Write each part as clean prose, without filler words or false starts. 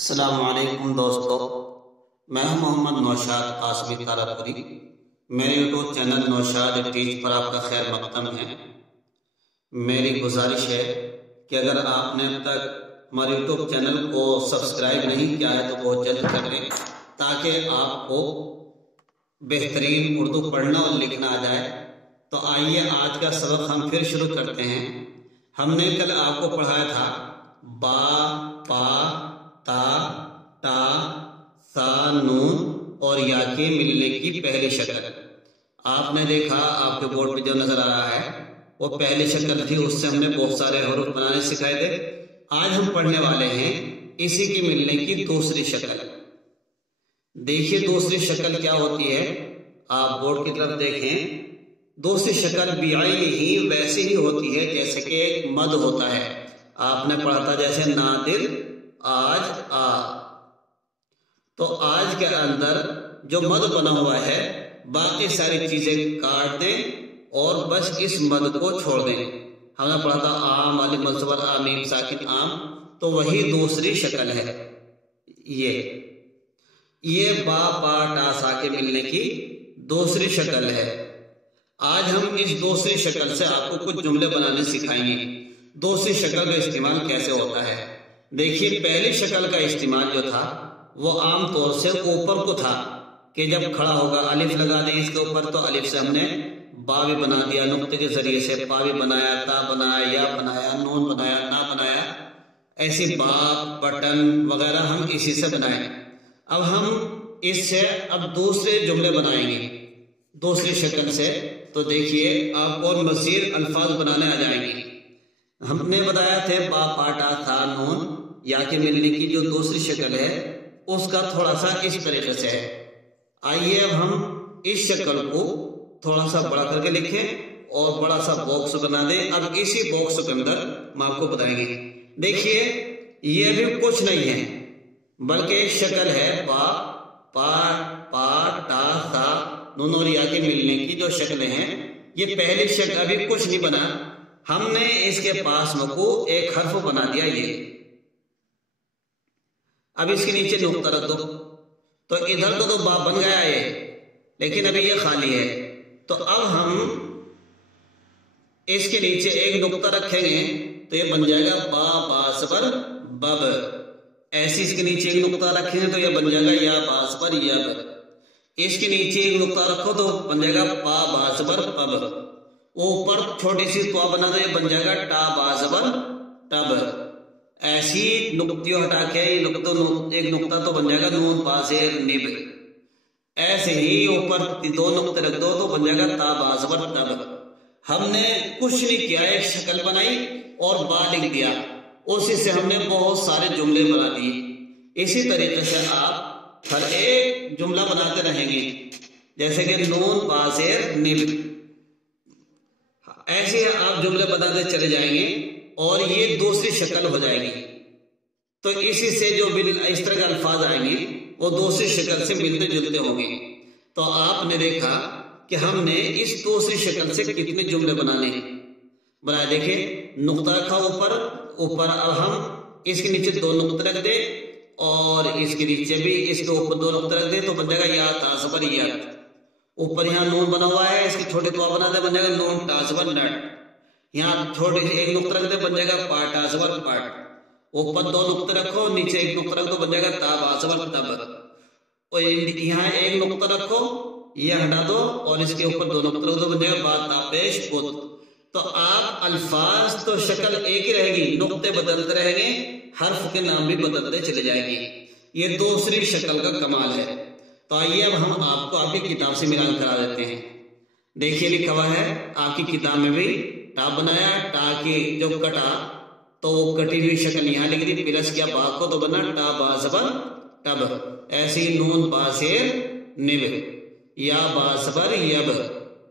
السلام علیکم دوستو، میں ہوں محمد نوشاد قاسمی تارپوری۔ میرے یوٹیوب چینل نوشاد ٹیچ پر آپ کا خیر مقدم ہے۔ میری گزارش ہے کہ اگر آپ نے اب تک ہمارے یوٹیوب چینل کو سبسکرائب نہیں کیا ہے تو بہت جلد کر لیں تاکہ آپ کو بہترین اردو پڑھنا اور لکھنا آ جائے۔ تو آئیے آج کا سبق ہم پھر شروع کرتے ہیں۔ ہم نے کل آپ کو پڑھایا تھا با، پا، تا، ٹا، سا، نون اور یا کے ملنے کی پہلی شکل۔ آپ نے دیکھا آپ کے بورڈ پہ جو نظر آ رہا ہے وہ پہلی شکل تھی، اس سے ہم نے بہت سارے حروف بنانے سکھائے تھے۔ آج ہم پڑھنے والے ہیں اسی کی ملنے کی دوسری شکل۔ دیکھیے دوسری شکل کیا ہوتی ہے، آپ بورڈ کی طرف دیکھیں۔ دوسری شکل بعین ہی ویسی ہی ہوتی ہے جیسے کہ ایک مد ہوتا ہے۔ آپ نے پڑھا تھا جیسے نادر، آج، آ۔ تو آج کے اندر جو مد بنا ہوا ہے باقی ساری چیزیں کاٹ دیں اور بس اس مد کو چھوڑ دیں۔ ہم نے پڑھا تھا آم، الف منصوبہ آ، میم ساکن آم، تو وہی دوسری شکل ہے۔ یہ با، پا، ٹا، سا کے ملنے کی دوسری شکل ہے۔ آج ہم اس دوسری شکل سے آپ کو کچھ جملے بنانے سکھائیں گے۔ دوسری شکل کا استعمال کیسے ہوتا ہے؟ دیکھیے پہلی شکل کا استعمال جو تھا وہ عام طور سے اوپر کو تھا کہ جب کھڑا ہوگا الف لگا دیں اس کے اوپر، تو الف سے ہم نے با بھی بنا دیا، نقطے کے ذریعے سے پا بھی بنایا، تا بنایا، یا بنایا، نون بنایا، نا بنایا، ایسی باپ، بٹن وغیرہ ہم اسی سے بنائیں۔ اب ہم اس سے اب دوسرے جملے بنائیں گے دوسری شکل سے، تو دیکھیے آپ اور مزید الفاظ بنانے آ جائیں گے۔ ہم نے بتایا تھے با، پا، ٹا، تھا، نون یا کے ملنے کی جو دوسری شکل ہے اس کا تھوڑا سا اس طریقے سے ہے۔ آئیے اب ہم اس شکل کو تھوڑا سا بڑا کر کے لکھیں اور بڑا سا باکس بنا دیں۔ اب اسی باکس کے اندر ہم آپ کو بتائیں گے۔ دیکھیے یہ بھی کچھ نہیں ہے بلکہ ایک شکل ہے با، پا، پا، ٹا، تھا، نون اور یا کے ملنے کی جو شکلیں ہیں، یہ پہلی شکل ابھی کچھ نہیں بنا، ہم نے اس کے پاس کو ایک حرف بنا دیا یہ۔ اب اس کے نیچے نقطہ رکھ دو، تو ادھر تو با بن گیا یہ، لیکن ابھی یہ خالی ہے۔ تو اب ہم اس کے نیچے ایک نقطہ رکھیں گے تو یہ بن جائے گا با، با زبر بب۔ ایسے اس کے نیچے ایک نقطہ رکھیں گے تو یہ بن جائے گا یا با زبر یب۔ اس کے نیچے ایک نقطہ رکھو تو بن جائے گا پا، با زبر پب۔ اوپر چھوٹی سی تو بنا دو، یہ بن جائے گا ٹا، با زبر ٹب۔ ایسی نقطیوں ہٹا کے ایک نقطہ تو بن جائے گا نون، با زیر نب۔ ایسے ہی اوپر دو نقطے رکھ دو تو بن جائے گا تا، با زبر تب۔ ہم نے کچھ نہیں کیا، ایک شکل بنائی اور با لکھ دیا، اسی سے ہم نے بہت سارے جملے بنا دیے۔ اسی طریقے سے آپ ہر ایک جملہ بناتے رہیں گے، جیسے کہ نون، با زیر نب۔ ایسے آپ جملے بناتے چلے جائیں گے اور یہ دوسری شکل ہو جائے گی۔ تو اسی سے جو اس طرح کے الفاظ آئیں گے وہ دوسری شکل سے ملتے جلتے ہوں گے۔ تو آپ نے دیکھا کہ ہم نے اس دوسری شکل سے کتنے جملے بنائے۔ دیکھیں نقطہ رکھا اوپر، اب ہم اس کے نیچے دو نقطے رکھ دیں اور اس کے نیچے بھی اس کے اوپر دو نقطے رکھ دیں تو بن جائے گا یا تا زبر یت۔ اوپر یہاں نون بنا ہوا ہے، اس کی چھوٹے تو بنا دے، بن جائے گا نون، ٹا زبر نٹ۔ یہاں چھوٹے سے ایک نقطہ رکھ دے، بن جائے گا پا، ٹا زبر پٹ۔ اوپر دو نقطے رکھو، نیچے ایک نقطہ رکھ دو، بن جائے گا تا، با زبر تب۔ اور یہاں ایک نقطہ رکھو، یہ ہٹا دو اور اس کے اوپر دو نقطے رکھ دو، بن جائے گا با، تا، پیش، بت۔ تو آپ الفاظ تو شکل ایک ہی رہے گی، نقطے بدلتے رہیں گے، حرف کے نام بھی بدلتے چلے جائیں گے۔ یہ دوسری شکل کا کمال ہے۔ تو آئیے اب ہم آپ کو آپ کی کتاب سے ملان کرا دیتے ہیں۔ دیکھیے لکھا ہوا ہے آپ کی کتاب میں بھی ٹا بنایا، ٹا کی جو کٹا تو وہ کٹی ہوئی شکل یہاں لکھ دی، پلس کیا با کو تو بنا ٹا، با زبر ٹب۔ ایسی نون، با زیر نب، یا با زبر یب،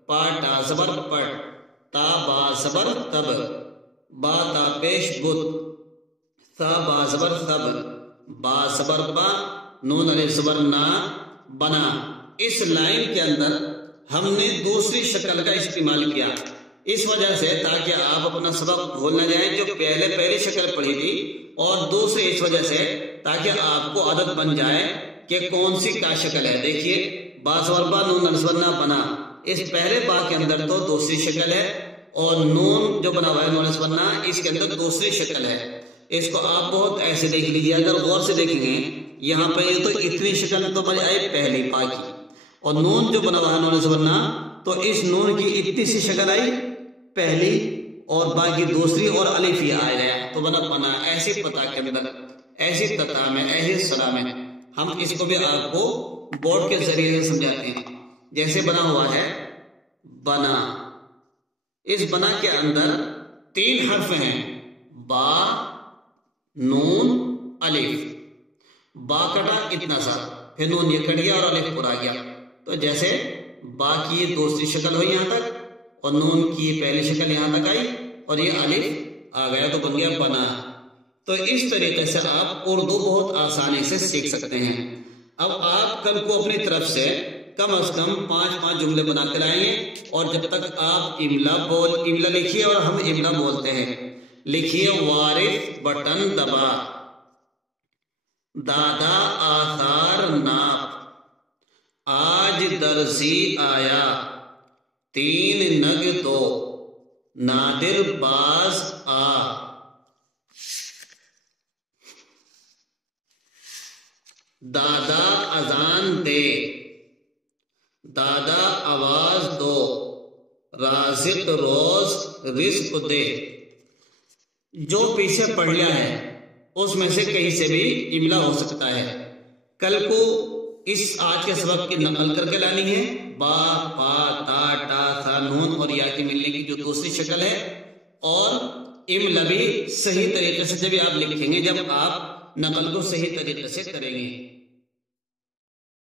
پا، ٹا زبر پٹ، تا، با زبر تب، با، تا، پیش، بت، سا، با زبر سب، با زبر با، نون الف زبر نا، بنا۔ اس لائن کے اندر ہم نے دوسری شکل کا استعمال کیا اس وجہ سے تاکہ آپ اپنا سبق بھول نہ جائیں، جو پہلی شکل پڑھی تھی، اور دوسری اس وجہ سے تاکہ آپ کو عادت بن جائے کہ کون سی کیا شکل ہے. دیکھیے با زبر با نون نسبنا بنا، اس پہلے با کے اندر تو دوسری شکل ہے، اور نون جو بنا ہوا ہے نون نسبنا اس کے اندر دوسری شکل ہے. اس کو آپ بہت ایسے دیکھ لیجیے، اگر غور سے دیکھیں گے یہاں پہ یہ تو اتنی شکل تو بنی آئی پہلی با کی، اور نون جو بنا ہوا ہے نون نسبنا تو اس نون کی اتنی سی شکل آئی پہلی اور با کی دوسری، اور الف یہ آ گیا تو بنا بنا. ایسی پتہ کے اندر ایسی تتا میں ایسی صلا میں ہم اس کو بھی آپ کو بورڈ کے ذریعے سے سمجھاتے ہیں. جیسے بنا ہوا ہے بنا، اس بنا کے اندر 3 حرف ہیں، با نون الف. با کٹا اتنا سا، پھر نون یہ کٹ گیا اور الف پورا گیا. تو جیسے با کی دوسری شکل ہوئی یہاں تک، اور نون کی پہلی شکل یہاں تک آئی، اور یہ الف آ گیا تو بن گیا بنا. تو اس طریقے سے آپ اردو بہت آسانی سے سیکھ سکتے ہیں. اب آپ کل کو اپنی طرف سے کم از کم 5 جملے بنا کے لائیں گے، اور جب تک آپ املا لکھیے، اور ہم املا بولتے ہیں. لکھیے وارث بٹن دبا، دادا آثار ناپ، آج درزی آیا، 3 نگ دو، نادر باز آ. دادا اذان دے، دادا آواز دو، رازق روز رزق دے. جو پیچھے پڑھ لیا ہے اس میں سے کہیں سے بھی املا ہو سکتا ہے. کل کو اس آج کے سبق کی نقل کر کے لانی ہے. با پا تا ٹا تھا نون اور یا کی ملنے کی جو دوسری شکل ہے، اور املا بھی صحیح طریقے سے جب آپ لکھیں گے، جب آپ نقل کو صحیح طریقے سے کریں گے.